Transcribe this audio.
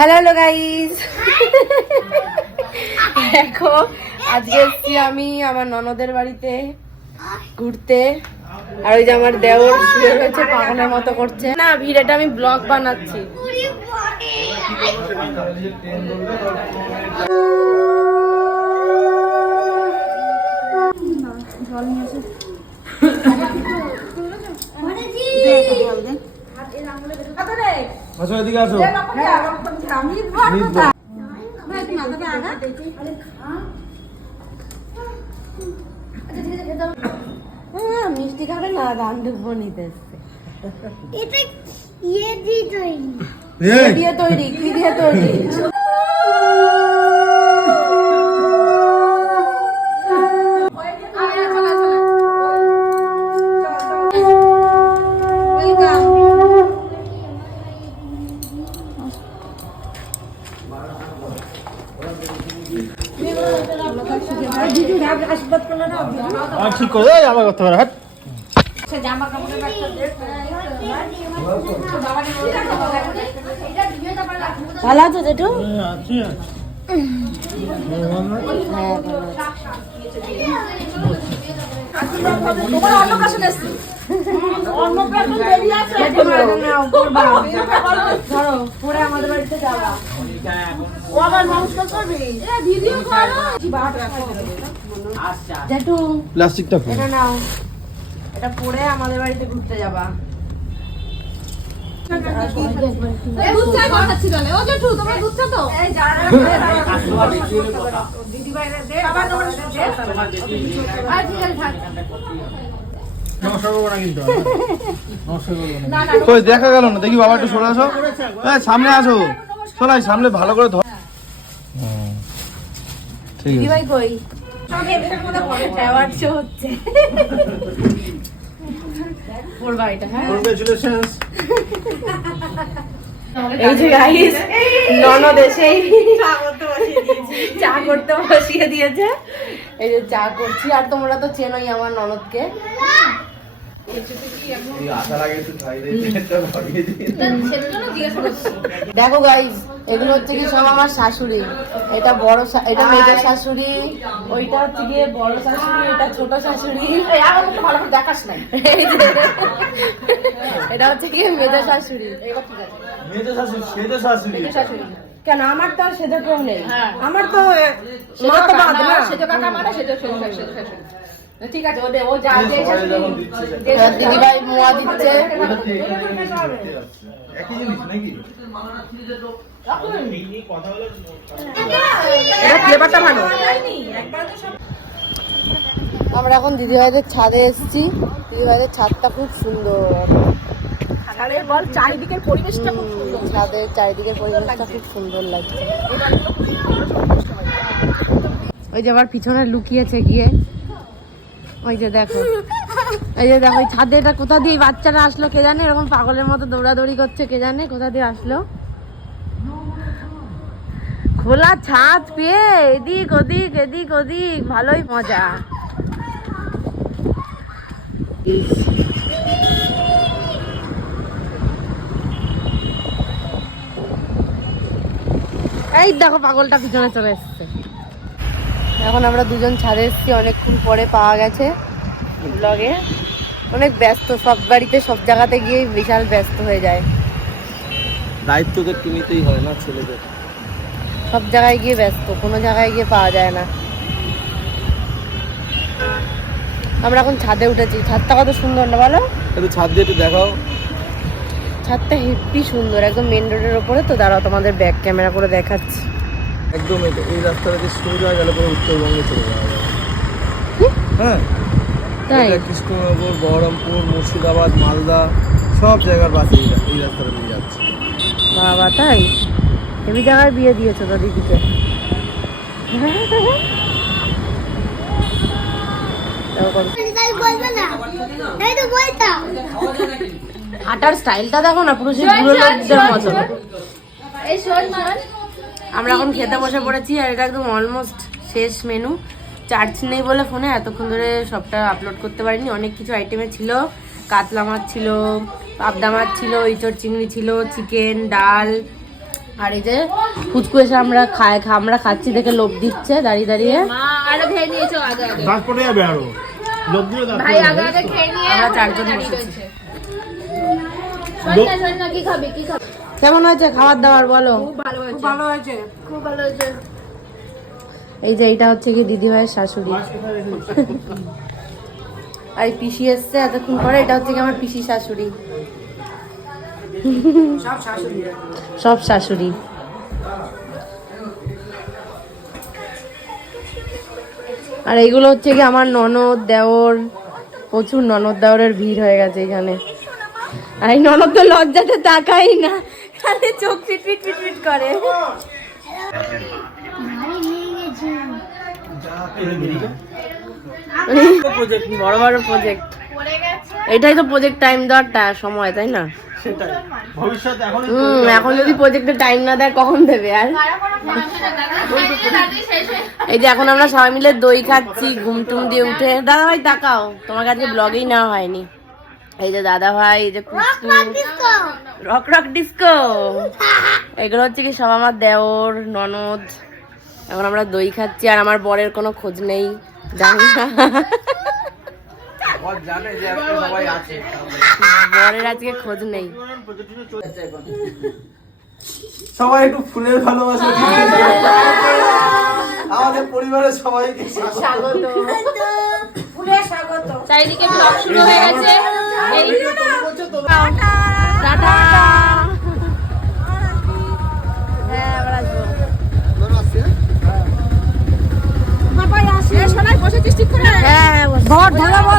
Hello guys, দেখো আজকে এসছি আমি আমার ননদের বাড়িতে ঘুরতে। আর ওই যে আমার দেওর শুয়ে রয়েছে, পাগলের মতো করছে। না ভিড়েটা আমি ব্লগ বানাচ্ছি। মিষ্টি খাবে না, রান্ধবো নিতে এসছে। দিয়ে তৈরি, কি দিয়ে তৈরি? ঠিক করে আমার করতে পারে। ভালো আছো জেঠু? আমাদের বাড়িতে যাবা জেঠু, প্লাস্টিকটা এটা নাও, এটা পরে আমাদের বাড়িতে ঘুরতে যাবা। দেখা গেল না, দেখি বাবা একটু সরে আসো, সামনে আসো, চলাই সামনে ভালো করে ধর। ঠিক আছে ভাই কই অ্যাওয়ার্ড শো হচ্ছে। কংগ্রাচুলেশনস। এই যে গাইস, ননদ এসেই চা করতে বসিয়ে দিয়েছে। এই যে চা করছি, আর তোমরা তো চেনোই আমার ননদকে। দেখো গাইস, এগুলো হচ্ছে কি সব আমার শাশুড়ি। এটা বড়, এটা মেজর শাশুড়ি, ওইটা হচ্ছে গিয়ে বড় শাশুড়ি, এটা ছোট শাশুড়ি। ভালো করে দেখাস নাই। এটা হচ্ছে গিয়ে মেজর শাশুড়ি। কেন আমার তো আর সেজে কেউ নেই, আমার তো মা তো বাদ না। সেজে কাকা মানে সেজে শাশুড়ি। ঠিক আছে, ওদের ও যা দিদি ভাই মোয়া দিচ্ছে। আমরা এখন দিদি ভাইদের ছাদে এসেছি। দিদি ভাইদের ছাদটা খুব সুন্দর, চারিদিকের পরিবেশটা খুব সুন্দর। ছাদের চারিদিকের পরিবেশটা খুব সুন্দর লাগছে। ওই যে আবার পিছনে লুকিয়েছে গিয়ে, ওই যে দেখো, এই যে দেখো ছাদে। এটা কোথা দিয়ে বাচ্চারা আসলো কে জানে, এরকম পাগলের মতো দৌড়াদৌড়ি করছে, কে জানে কোথা দিয়ে আসলো। খোলা ছাদ পেয়ে এদিক ওদিক এদিক ওদিক, ভালোই মজা। এই দেখো পাগলটা পিছনে চলে এসছে। এখন আমরা দুজন ছাদে এসেছি, অনেকক্ষণ পরে পাওয়া গেছে ব্লগে। অনেক ব্যস্ত, সব বাড়িতে সব জায়গাতে গিয়ে বিশাল ব্যস্ত হয়ে যায়। দায়িত্ব তো একটু নিতেই হয় না ছেলেদের, সব জায়গায় গিয়ে ব্যস্ত, কোনো জায়গায় গিয়ে পাওয়া যায় না। আমরা এখন ছাদে উঠেছি। ছাদটা কত সুন্দর না বলো? একটু ছাদ দিয়ে একটু দেখাও। ছাদটা হেব্বি সুন্দর, একদম মেন রোডের ওপরে। তো দাঁড়াও তোমাদের ব্যাক ক্যামেরা করে দেখাচ্ছি। একদম এই রাস্তাটা দিয়ে শুরু হয়ে গেলে পরে উত্তরবঙ্গে চলে যাওয়া যাবে। হ্যাঁ তাই? কৃষ্ণনগর, বহরমপুর, মুর্শিদাবাদ, মালদা সব জায়গার বাসে এই রাস্তাটা দিয়ে যাচ্ছে। বাবা তাই? হেবি জায়গায় বিয়ে দিয়েছো তো দিদিকে। হাঁটার স্টাইলটা দেখো না, পুরো সেই বুড়ো লোকদের মতো। আমরা এখন খেতে বসে পড়েছি, আর এটা একদম অলমোস্ট শেষ মেনু। চার্জ নেই বলে ফোনে এতক্ষণ ধরে সবটা আপলোড করতে পারিনি। অনেক কিছু আইটেমে ছিল, কাতলা মাছ ছিল, পাবদা মাছ ছিল, ইঁচড় চিংড়ি ছিল, চিকেন, ডাল, আর এই যে পুচকু এসে আমরা খাচ্ছি দেখে লোভ দিচ্ছে দাঁড়িয়ে দাঁড়িয়ে। আরে খেয়ে নিয়েছো আগে আগে। দাঁত পড়ে যাবে আরো। লোক দিলে দাঁত ভাই আগে আগে খেয়ে নিয়ে আমরা চারজন বসেছি। সন্না কি খাবি কি খাবি? কেমন হয়েছে খাবার দাবার বলো? খুব ভালো হয়েছে। খুব ভালো হয়েছে। এই যে এটা হচ্ছে কি দিদি ভাইয়ের শাশুড়ি আর এই পিসি এসছে এতক্ষণ পরে। এটা হচ্ছে কি আমার পিসি শাশুড়ি। সব শাশুড়ি। আর এইগুলো হচ্ছে কি আমার ননদ দেওর। প্রচুর ননদ দেওরের ভিড় হয়ে গেছে এখানে। আর এই ননদ তো লজ্জাতে তাকাই না, খালি চোখ পিট পিট পিট পিট করে। বড় বড় প্রজেক্ট, এটাই তো প্রজেক্ট টাইম দেওয়ার সময়, তাই না? সেটাই ভবিষ্যতে এখন এখন যদি প্রজেক্টে টাইম না দেয় কখন দেবে? আর এই যে এখন আমরা সবাই মিলে দই খাচ্ছি ঘুম টুম দিয়ে উঠে। দাদা ভাই তাকাও, তোমার কাছে ব্লগেই নেওয়া হয়নি। এই যে দাদা ভাই, এই যে রক রক ডিস্কো, এগুলো হচ্ছে কি সব আমার দেওর ননদ। এখন আমরা দই খাচ্ছি আর আমার বরের কোনো খোঁজ নেই, জানি না। জানে যে আজকে সবাই আছে। বরের আজকে খোঁজ নেই। সবাই একটু ফুলের ভালোবাসা আমাদের পরিবারের সবাইকে স্বাগত। চারিদিকে ব্লগ শুরু হয়ে গেছে। এই টাটা। হ্যাঁ আবার আসবো। সোনাই বসেছিস ঠিক করে? হ্যাঁ, ঘর ধরা বস।